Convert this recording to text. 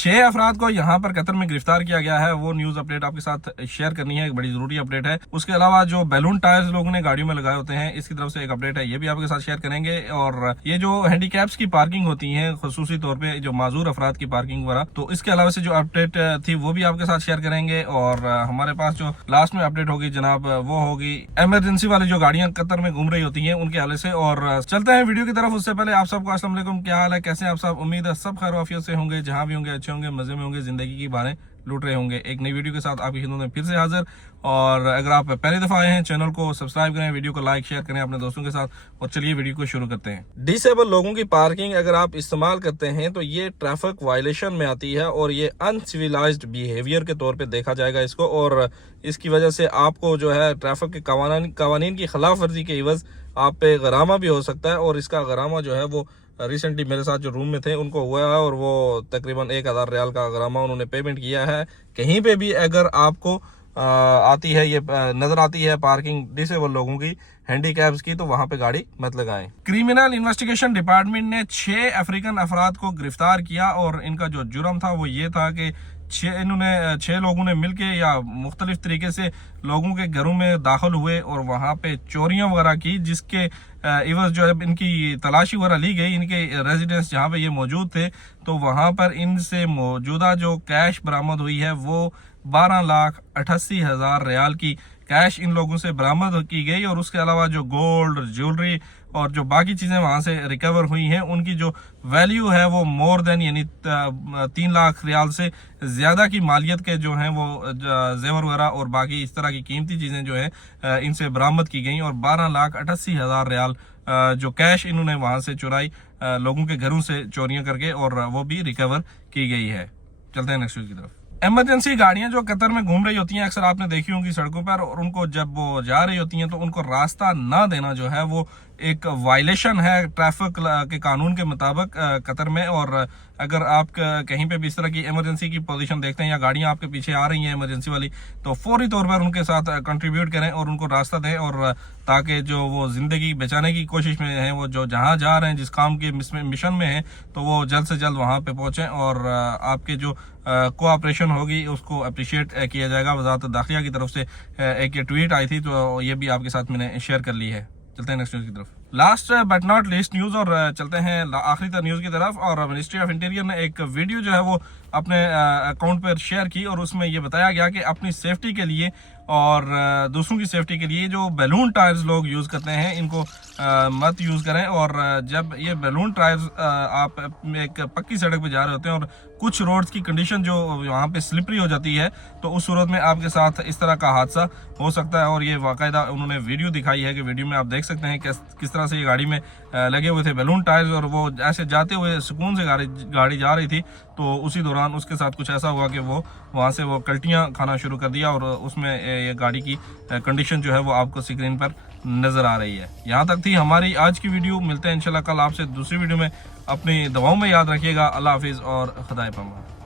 6 अफराद को यहाँ पर कतर में गिरफ्तार किया गया है। वो न्यूज अपडेट आपके साथ शेयर करनी है, एक बड़ी जरूरी अपडेट है। उसके अलावा जो बैलून टायर्स लोगों ने गाड़ियों में लगाए होते हैं, इसकी तरफ से एक अपडेट है, ये भी आपके साथ शेयर करेंगे। और ये जो हैंडीकैप्स की पार्किंग होती है, खुसूसी तौर पे जो माजूर अफराद की पार्किंग वगैरह, तो इसके अलावा से जो अपडेट थी वो भी आपके साथ शेयर करेंगे। और हमारे पास जो लास्ट में अपडेट होगी जनाब, वो होगी इमरजेंसी वाली जो गाड़ियां कतर में घूम रही होती हैं उनके हवाले से। और चलते हैं वीडियो की तरफ। उससे पहले आप सबको अस्सलाम वालेकुम, क्या हाल है, कैसे हैं आप सब? उम्मीद है सब खैर वाफियत से होंगे, जहां भी होंगे अच्छे होंगे, मजे में होंगे, जिंदगी की बातें लूट रहे होंगे। एक नई वीडियो के साथ आपकी खिदमत में फिर से हाजिर। और अगर आप पहली दफा आए हैं, चैनल को सब्सक्राइब करें, वीडियो को लाइक शेयर करें अपने दोस्तों के साथ। और चलिए वीडियो को शुरू करते हैं। डिसेबल लोगों की पार्किंग अगर आप इस्तेमाल करते हैं तो ये ट्रैफिक वायलेशन में आती है और ये अनसिविलाइज्ड बिहेवियर के तौर पे देखा जाएगा इसको। और इसकी वजह से आपको जो है ट्रैफिक के कवानीन की खिलाफ वर्जी के एवज आप पे गरामा भी हो सकता है। और इसका गरामा जो है वो रिसेंटली मेरे साथ जो रूम में थे उनको हुआ है, और वो तकरीबन 1000 रियाल का गरामा उन्होंने पेमेंट किया है। कहीं पे भी अगर आपको आती है, ये नजर आती है पार्किंग डिसेबल लोगों की, हैंडीकैप्स की, तो वहां पे गाड़ी मत लगाएं। क्रिमिनल इन्वेस्टिगेशन डिपार्टमेंट ने 6 अफ्रीकन अफराद को गिरफ्तार किया। और इनका जो जुर्म था वो ये था कि 6 लोगों ने मिलके या मुख्तलिफ तरीके से लोगों के घरों में दाखिल हुए और वहां पे चोरियां वगैरह की, जिसके इवज जो है इनकी तलाशी वगैरह ली गई। इनके रेजिडेंस जहां पे ये मौजूद थे, तो वहां पर इनसे मौजूदा जो कैश बरामद हुई है वो 12,88,000 रियाल की कैश इन लोगों से बरामद की गई। और उसके अलावा जो गोल्ड, ज्वेलरी और जो बाकी चीजें वहां से रिकवर हुई हैं, उनकी जो वैल्यू है वो मोर देन यानी 3 लाख रियाल से ज्यादा की मालियत के जो हैं वो जेवर वगैरह और बाकी इस तरह की कीमती चीजें जो है इनसे बरामद की गई। और 12,88,000 रियाल जो कैश इन्होंने वहां से चुराई, लोगों के घरों से चोरियां करके, और वो भी रिकवर की गई है। चलते हैं नेक्स्ट न्यूज की तरफ। इमरजेंसी गाड़ियां जो कतर में घूम रही होती हैं, अक्सर आपने देखी होंगी सड़कों पर, और उनको जब वो जा रही होती हैं तो उनको रास्ता ना देना जो है वो एक वायलेशन है ट्रैफिक के कानून के मुताबिक कतर में। और अगर आप कहीं पे भी इस तरह की इमरजेंसी की पोजीशन देखते हैं या गाड़ियां आपके पीछे आ रही हैं इमरजेंसी वाली, तो फौरी तौर पर उनके साथ कंट्रीब्यूट करें और उनको रास्ता दें, और ताकि जो वो जिंदगी बचाने की कोशिश में हैं, वो जो जहां जा रहे हैं, जिस काम के मिशन में हैं, तो वो जल्द से जल्द वहां पे पहुंचें। और आपके जो कोऑपरेशन होगी उसको अप्रिशिएट किया जाएगा। वजारत दाखिला की तरफ से एक ये ट्वीट आई थी, तो ये भी आपके साथ मैंने शेयर कर ली है। चलते हैं नेक्स्ट न्यूज की तरफ। Last but not least news, और चलते हैं आखिरी न्यूज की तरफ। और मिनिस्ट्री ऑफ इंटीरियर ने एक वीडियो जो है वो अपने अकाउंट पर शेयर की, और उसमें ये बताया गया कि अपनी सेफ्टी के लिए और दूसरों की सेफ्टी के लिए जो बैलून टायर्स लोग यूज करते हैं इनको मत यूज करें। और जब ये बैलून टायर्स आप एक पक्की सड़क पे जा रहे होते हैं और कुछ रोड्स की कंडीशन जो वहाँ पे स्लिपरी हो जाती है, तो उस सूरत में आपके साथ इस तरह का हादसा हो सकता है। और ये बाकायदा उन्होंने वीडियो दिखाई है कि वीडियो में आप देख सकते हैं किस तरह से ये गाड़ी में लगे हुए थे बैलून टायर्स, और वो ऐसे जाते हुए सुकून से गाड़ी जा रही थी, तो उसी दौरान उसके साथ कुछ ऐसा हुआ कि वो वहां से वो कल्टियां खाना शुरू कर दिया। और उसमें ये गाड़ी की कंडीशन जो है वो आपको स्क्रीन पर नजर आ रही है। यहाँ तक थी हमारी आज की वीडियो। मिलते हैं इंशाल्लाह कल आपसे दूसरी वीडियो में। अपनी दवाओं में याद रखिएगा। अल्लाह हाफिज और खुदा पनाह।